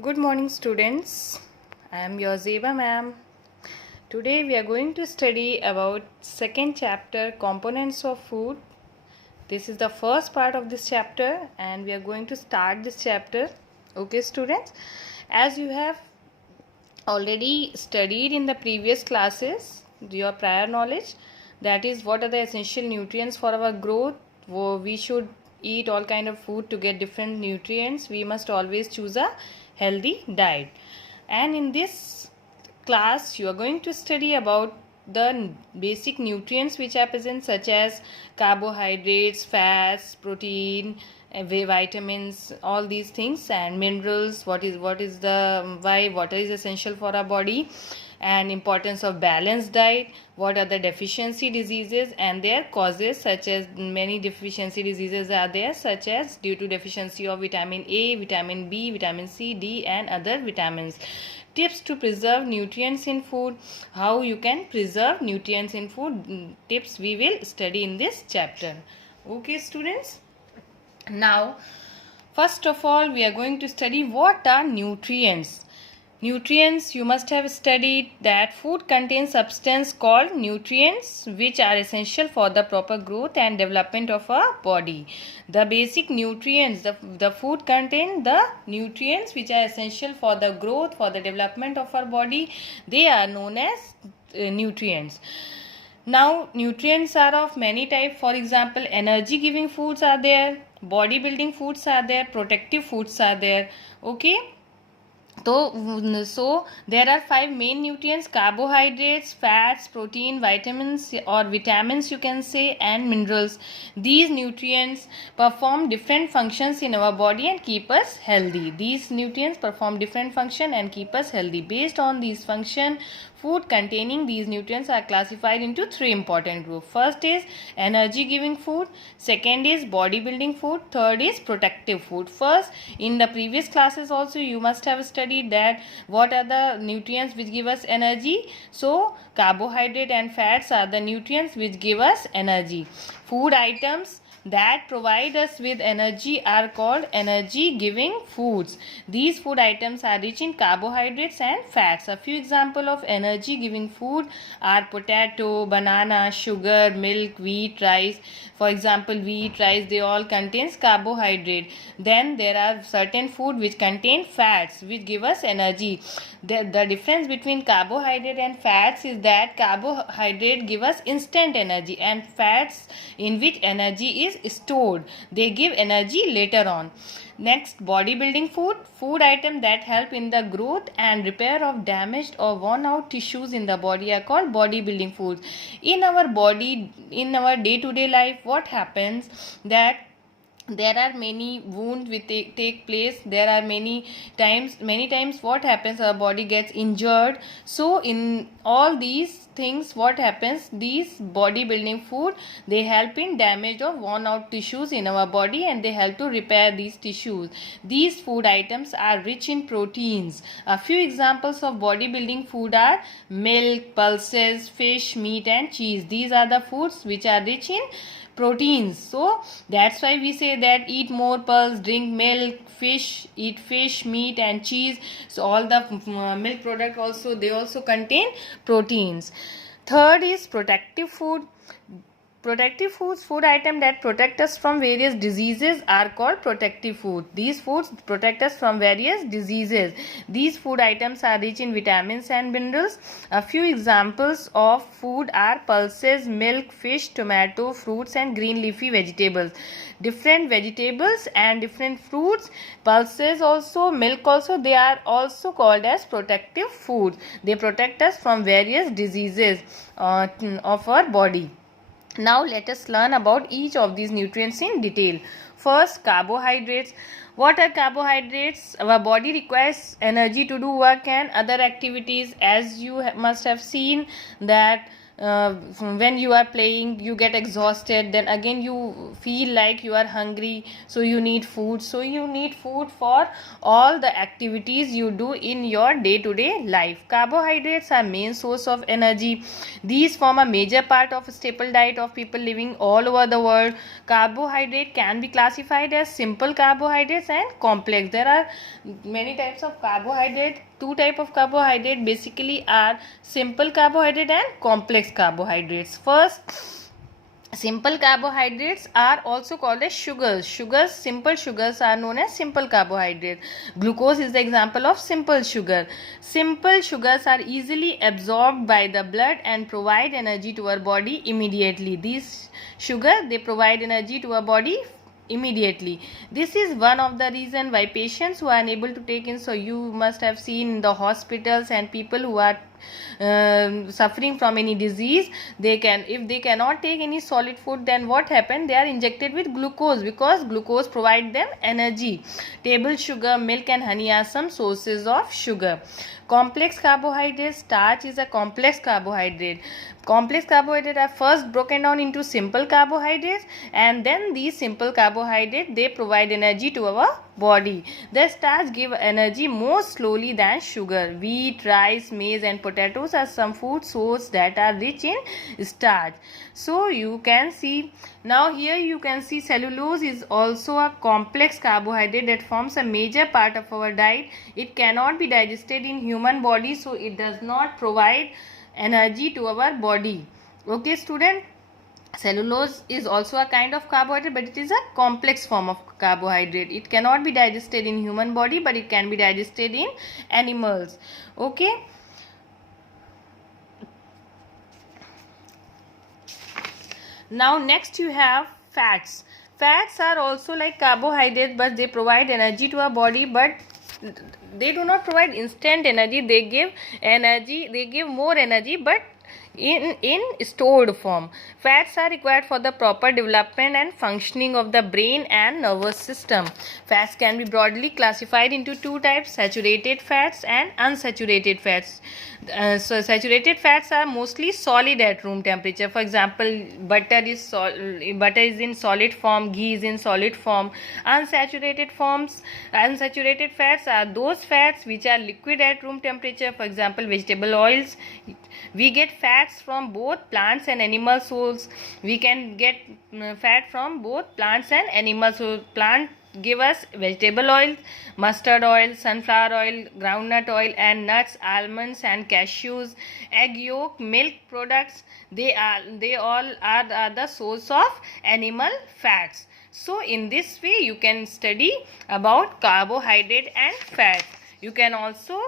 Good morning, students. I am your Zeba ma'am. Today we are going to study about second chapter, components of food. This is the first part of this chapter and we are going to start this chapter. Okay, students, as you have already studied in the previous classes, your prior knowledge, that is what are the essential nutrients for our growth. We should eat all kind of food to get different nutrients. We must always choose a healthy diet. And in this class you are going to study about the basic nutrients which are present, such as carbohydrates, fats, protein, vitamins, all these things, and minerals. What is the why water is essential for our body, and importance of balanced diet. What are the deficiency diseases and their causes, such as many deficiency diseases are there, such as due to deficiency of vitamin A, vitamin B, vitamin C, D and other vitamins. Tips to preserve nutrients in food. How you can preserve nutrients in food tips we will study in this chapter. Okay, students. Now, first of all, we are going to study what are nutrients. Nutrients, you must have studied that food contains substance called nutrients which are essential for the proper growth and development of our body. The basic nutrients, the food contain the nutrients which are essential for the growth, for the development of our body. They are known as nutrients. Now, nutrients are of many types. For example, energy giving foods are there, bodybuilding foods are there, protective foods are there. Okay. So there are 5 main nutrients: carbohydrates, fats, protein, vitamins or vitamins you can say, and minerals. These nutrients perform different functions in our body and keep us healthy. These nutrients perform different function and keep us healthy. Based on these function, food containing these nutrients are classified into 3 important groups. First is energy giving food, second is bodybuilding food, third is protective food. First, in the previous classes also you must have studied that what are the nutrients which give us energy. So carbohydrate and fats are the nutrients which give us energy. Food items that provide us with energy are called energy giving foods. These food items are rich in carbohydrates and fats. A few examples of energy giving food are potato, banana, sugar, milk, wheat, rice. For example, wheat, rice, they all contains carbohydrate. Then there are certain food which contain fats which give us energy. The difference between carbohydrate and fats is that carbohydrate give us instant energy and fats in which energy is stored. They give energy later on. Next, bodybuilding food. Food items that help in the growth and repair of damaged or worn out tissues in the body are called bodybuilding foods. In our body, in our day-to-day life, what happens that there are many wounds which take place. There are many times what happens, our body gets injured. So in all these things, what happens, these bodybuilding food, they help in damage or worn out tissues in our body and they help to repair these tissues. These food items are rich in proteins. A few examples of bodybuilding food are milk, pulses, fish, meat and cheese. These are the foods which are rich in proteins. So that's why we say that eat more pulse, drink milk, eat fish, meat and cheese. So all the milk product also, they also contain proteins. Third is protective food. Protective foods, food items that protect us from various diseases are called protective food. These foods protect us from various diseases. These food items are rich in vitamins and minerals. A few examples of food are pulses, milk, fish, tomato, fruits and green leafy vegetables. Different vegetables and different fruits, pulses also, milk also, they are also called as protective foods. They protect us from various diseases of our body. Now let us learn about each of these nutrients in detail. First, carbohydrates. What are carbohydrates? Our body requires energy to do work and other activities. As you must have seen that when you are playing you get exhausted, then again you feel like you are hungry, so you need food. So you need food for all the activities you do in your day-to-day life. Carbohydrates are main source of energy. These form a major part of a staple diet of people living all over the world. Carbohydrate can be classified as simple carbohydrates and complex. There are many types of carbohydrate. Two type of carbohydrate basically are simple carbohydrate and complex carbohydrates. First, simple carbohydrates are also called as sugars. Simple sugars are known as simple carbohydrate. Glucose is the example of simple sugar. Simple sugars are easily absorbed by the blood and provide energy to our body immediately. These sugar, they provide energy to our body immediately. This is one of the reason why patients who are unable to take in, so you must have seen in the hospitals, and people who are suffering from any disease, they can, if they cannot take any solid food, then what happen, they are injected with glucose, because glucose provide them energy. Table sugar, milk and honey are some sources of sugar. Complex carbohydrates. Starch is a complex carbohydrate. Complex carbohydrates are first broken down into simple carbohydrates, and then these simple carbohydrates, they provide energy to our body. The starch give energy more slowly than sugar. Wheat, rice, maize and potatoes are some food sources that are rich in starch. So you can see, now here you can see cellulose is also a complex carbohydrate that forms a major part of our diet. It cannot be digested in human body, so it does not provide energy to our body. Okay student, cellulose is also a kind of carbohydrate, but it is a complex form of carbohydrate. It cannot be digested in human body, but it can be digested in animals. Okay, now next you have fats. Fats are also like carbohydrates, but they provide energy to our body, but they do not provide instant energy. They give energy, they give more energy, but in stored form. Fats are required for the proper development and functioning of the brain and nervous system. Fats can be broadly classified into two types: saturated fats and unsaturated fats. So saturated fats are mostly solid at room temperature. For example, butter is in solid form, ghee is in solid form. Unsaturated fats are those fats which are liquid at room temperature. For example, vegetable oils. We get fats from both plants and animal sources. We can get fat from both plants and animal sources. Plant give us vegetable oil, mustard oil, sunflower oil, groundnut oil, and nuts, almonds and cashews. Egg yolk, milk products, they all are the source of animal fats. So in this way you can study about carbohydrate and fat. You can also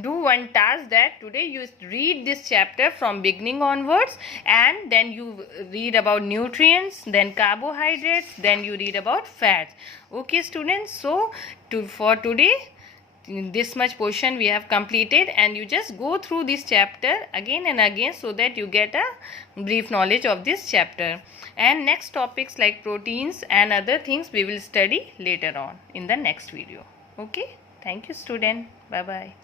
do one task, that today you read this chapter from beginning onwards, and then you read about nutrients, then carbohydrates, then you read about fats. Okay students, so for today this much portion we have completed, and you just go through this chapter again and again so that you get a brief knowledge of this chapter. And next topics like proteins and other things we will study later on in the next video. Okay, thank you student. Bye bye.